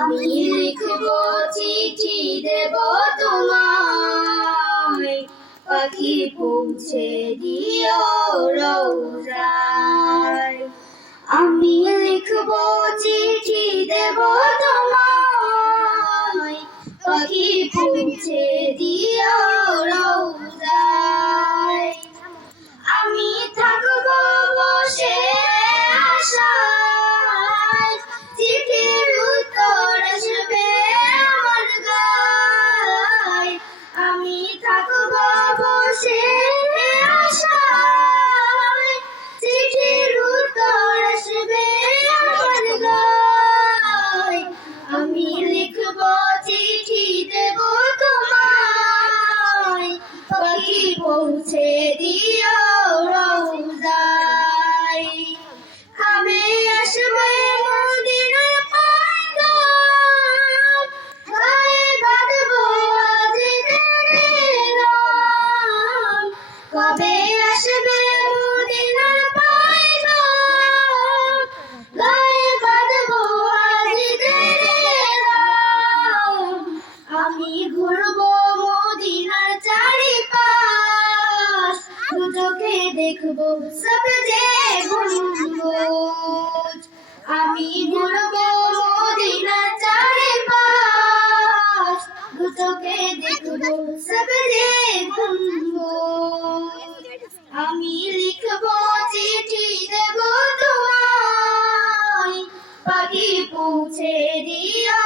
আমি লিখব চিঠি দেব তোমায়, পাখি পৌঁছে দিও রওজায়। আমি লিখব চিঠি দেব তোমায়, পাখি পৌঁছে দিও রওজায়। আমি থাকব বসে আশায়, চিঠির উত্তর আসবে আমার গায়। আমি থাকব বসে আশায়, চিঠির উত্তর আসবে আমার গায়। আমি লিখব চিঠি দেব তোমায়, পাখি পৌঁছে দিও রওজায়। কবে আসবে মদিনার পয়গাম, গায়ে বাঁধব আজ দিনের নাম। কবে আসবে মদিনার পয়গাম, গায়ে বাঁধব আজ দিনের নাম। আমি ঘুরব মদিনার চারিপাশ, দু চোখে দেখব সবজে গম্বুজ। আমি ঘুরব মদিনার চারিপাশ, দু চোখে দেখব সবজে গম্বুজ। আমি লিখব চিঠি দেব তোমায়, পাখি পৌঁছে দিও